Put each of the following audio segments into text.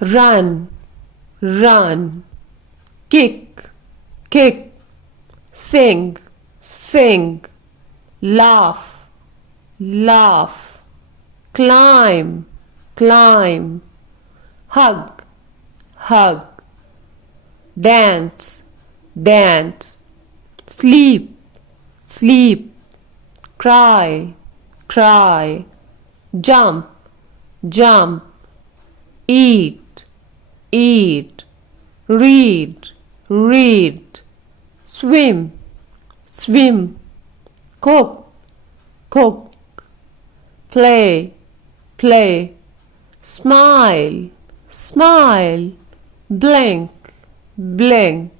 run, run, kick, kick, sing, sing, laugh, laugh, climb, climb, hug, hug, dance, dance, sleep, sleep, cry, cry, jump, jump, eat, eat, read, read, swim, swim, cook, cook, play, play, smile, smile, blink, blink,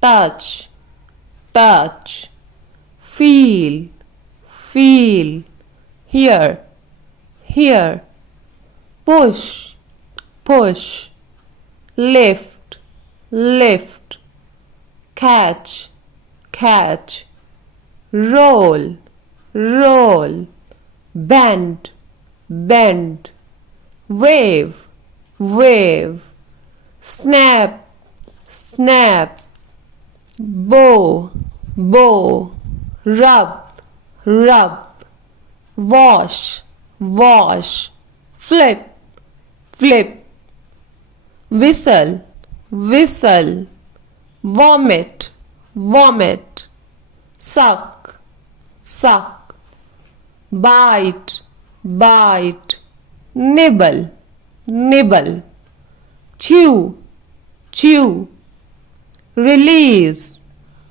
touch, touch, feel, feel, hear, hear, push, push, lift, lift, catch, catch, roll, roll, bend, bend, wave, wave, snap, snap, bow, bow, rub, rub, wash, wash, flip, flip, whistle, whistle, vomit, vomit, suck, suck, bite, bite, nibble, nibble, chew, chew, release,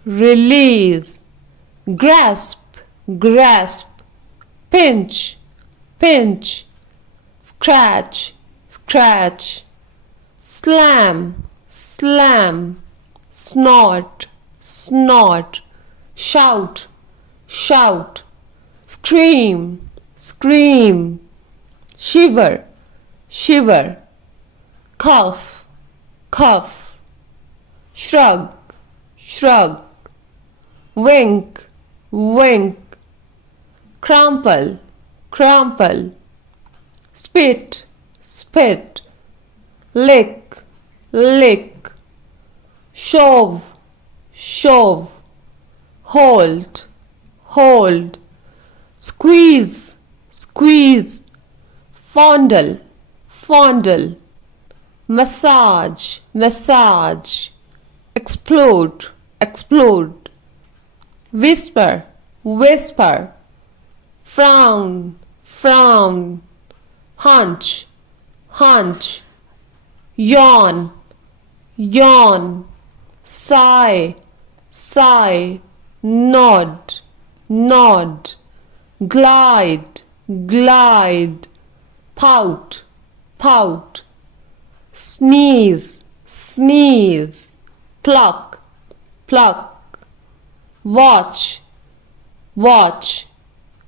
release, grasp, grasp, pinch, pinch, scratch, scratch, slam, slam, snort, snort, shout, shout, scream, scream, shiver, shiver, cough, cough, shrug, shrug, wink, wink, crumple, crumple, spit, spit, lick, lick, shove, shove, hold, hold, squeeze, squeeze, fondle, fondle, massage, massage, explode, explode, whisper, whisper, frown, frown, hunch, hunch, yawn, yawn, sigh, sigh, nod, nod, glide, glide, pout, pout, sneeze, sneeze, pluck, pluck, watch, watch,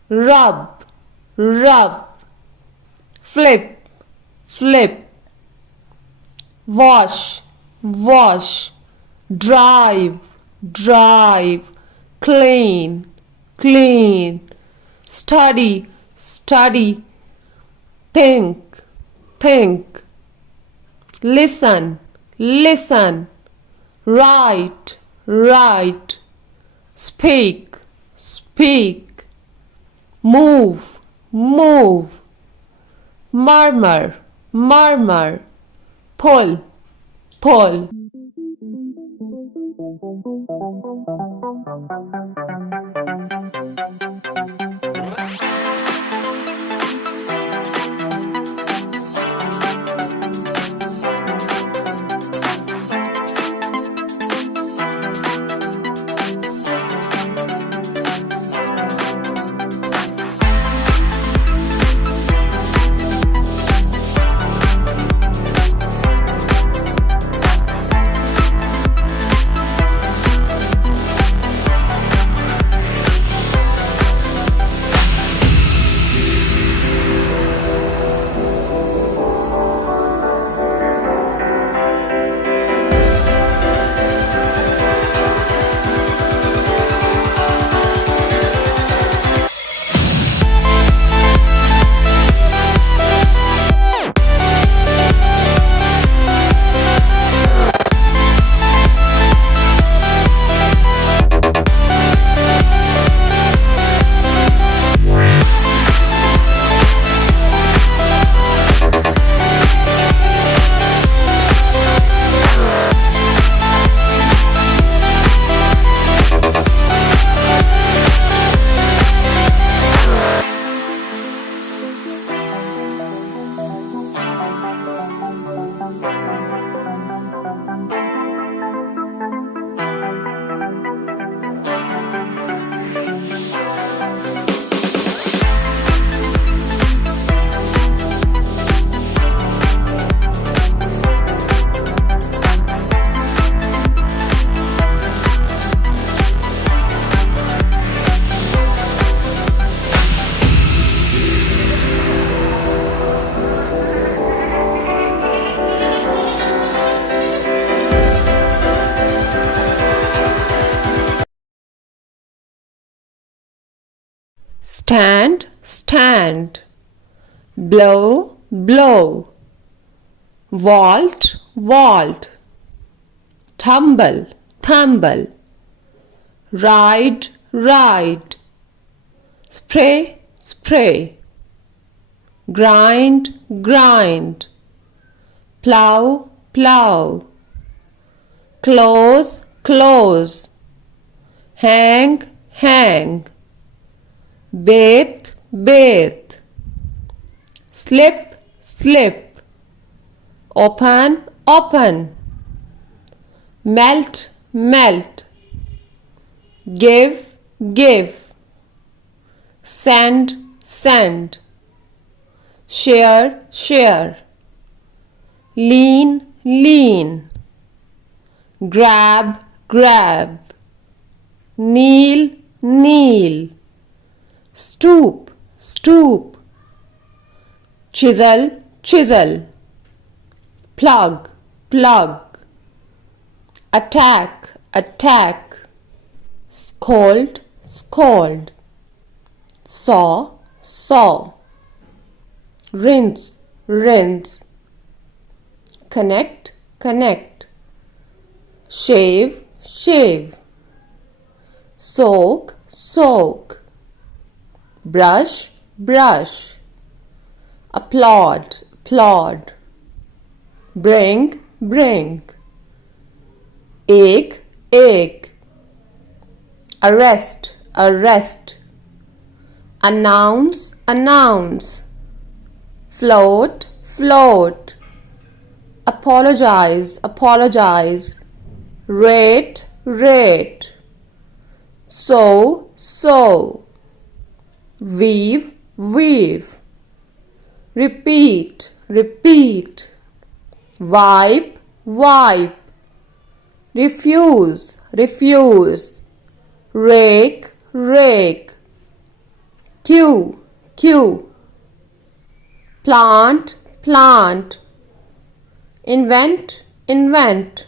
rub, rub, flip, flip, wash, wash, drive, drive, clean, clean, study, study, think, think, listen, listen, write, write, speak, speak, move, move, murmur, murmur, pull, pull. stand, stand, blow, blow, vault, vault, tumble, tumble, ride, ride, spray, spray, grind, grind, plow, plow, close, close, hang, hang, bathe, bathe, slip, slip, open, open, melt, melt, give, give, send, send, share, share, lean, lean, grab, grab, kneel, kneel, stoop, stoop, chisel, chisel, plug, plug, attack, attack, scold, scold, saw, saw, rinse, rinse, connect, connect, shave, shave, soak, soak, brush, brush, applaud, applaud, bring, bring, ache, ache, arrest, arrest, announce, announce, float, float, apologize, apologize, rate, rate, sew, sew, weave, weave, repeat, repeat, wipe, wipe, refuse, refuse, rake, rake, cue, cue, plant, plant, invent, invent,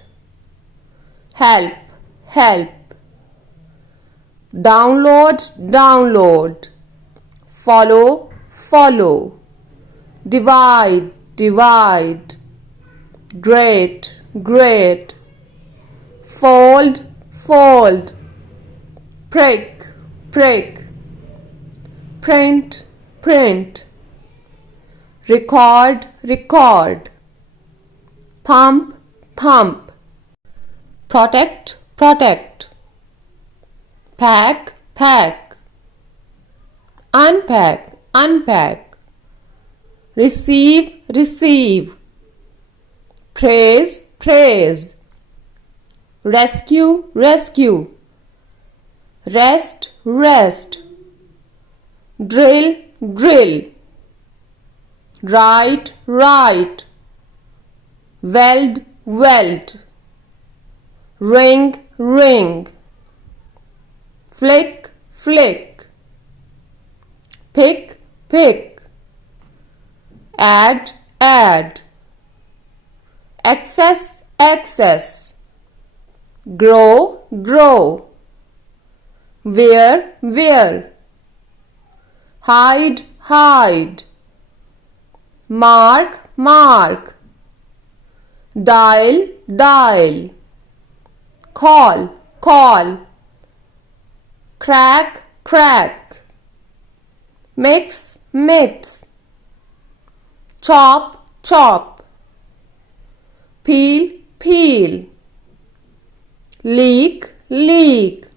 help, help, download, download, follow, follow, divide, divide, great, great, fold, fold, prick, prick, print, print, record, record, pump, pump, protect, protect, pack, pack, unpack, unpack, receive, receive, praise, praise, rescue, rescue, rest, rest, drill, drill, write, write, weld, weld, ring, ring, flick, flick, pick, pick, add, add, access, access, grow, grow, wear, wear, hide, hide, mark, mark, dial, dial, call, call, crack, crack, mix, mix, chop, chop, peel, peel, leak, leak.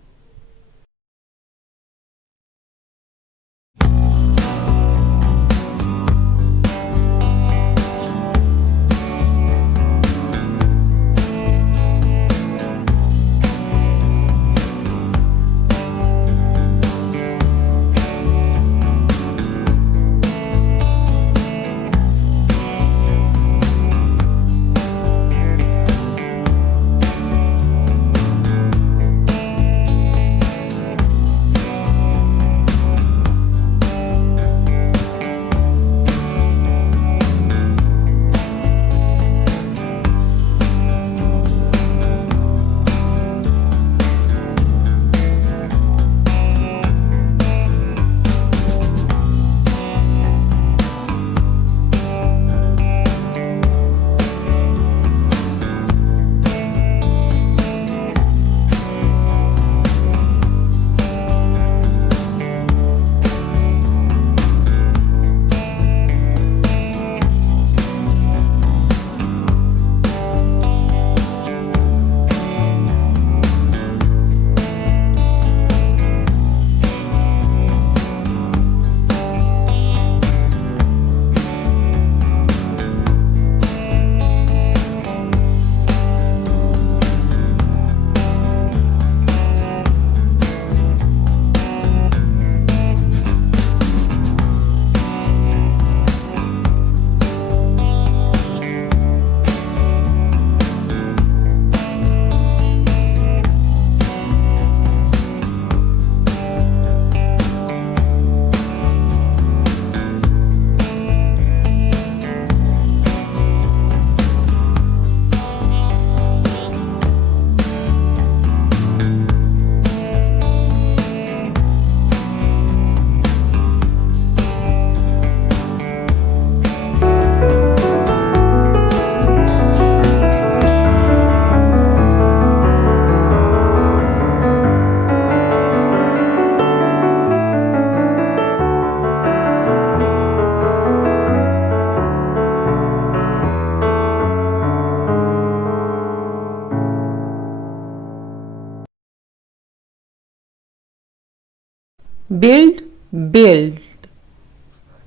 build, build.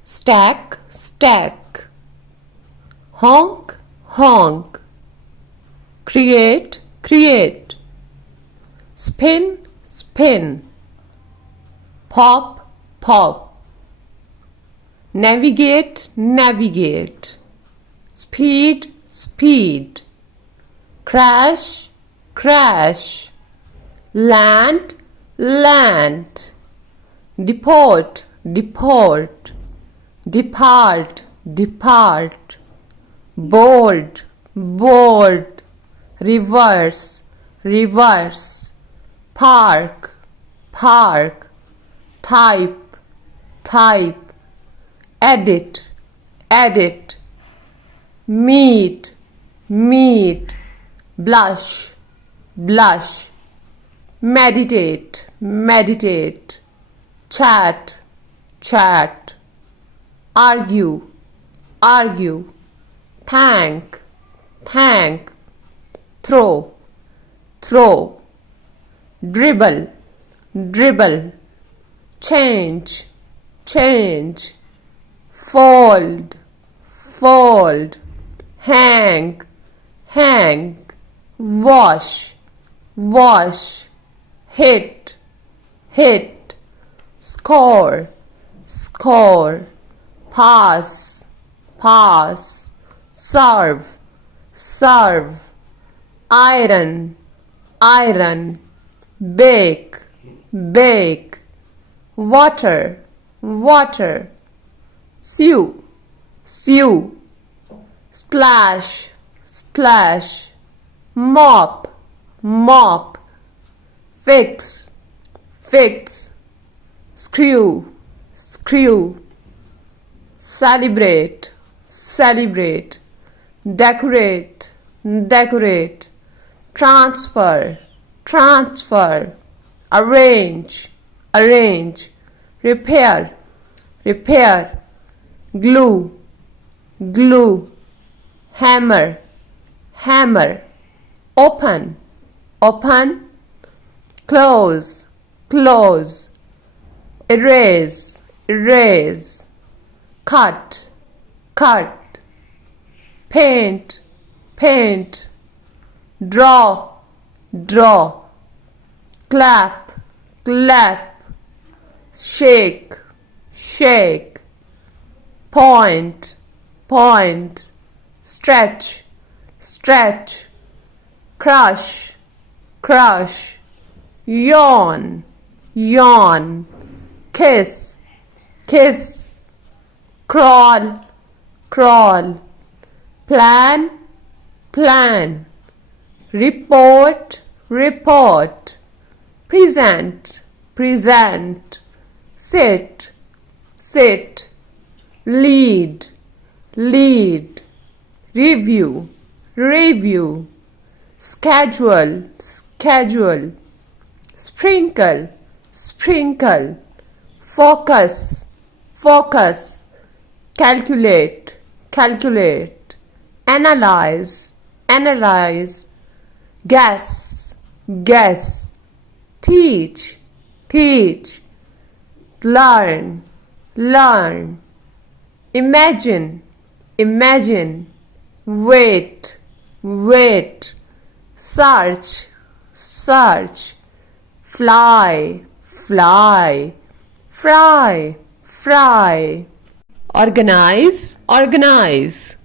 Stack, stack. Honk, honk. Create, create. Spin, spin. Pop, pop. Navigate, navigate. Speed, speed. Crash, crash. Land, land. Deport, deport. Depart, depart. Board, board. Reverse, reverse. Park, park. Type, type. Edit, edit. Meet, meet. Blush, blush. Meditate, meditate. Chat, chat. Argue, argue. Thank, thank. Throw, throw. Dribble, dribble. Change, change. Fold, fold. Hang, hang. Wash, wash. Hit, hit. Score, score. Pass, pass. Serve, serve. Iron, iron. Bake, bake. Water, water. Sew, sew. Splash, splash. Mop, mop. Fix, fix. Screw, screw. Celebrate, celebrate. Decorate, decorate. Transfer, transfer. Arrange, arrange. Repair, repair. Glue, glue. Hammer, hammer. Open, open. Close, close. Erase, erase. Cut, cut. Paint, paint. Draw, draw. Clap, clap. Shake, shake. Point, point. Stretch, stretch. Crush, crush. Yawn, yawn. Kiss, kiss. Crawl, crawl. Plan, plan. Report, report. Present, present. Sit, sit. Lead, lead. Review, review. Schedule, schedule. Sprinkle, sprinkle. Focus, focus. Calculate, calculate. Analyze, analyze. Guess, guess. Teach, teach. Learn, learn. Imagine, imagine. Wait, wait. Search, search. Fly, fly. Fry, fry. Organize, organize.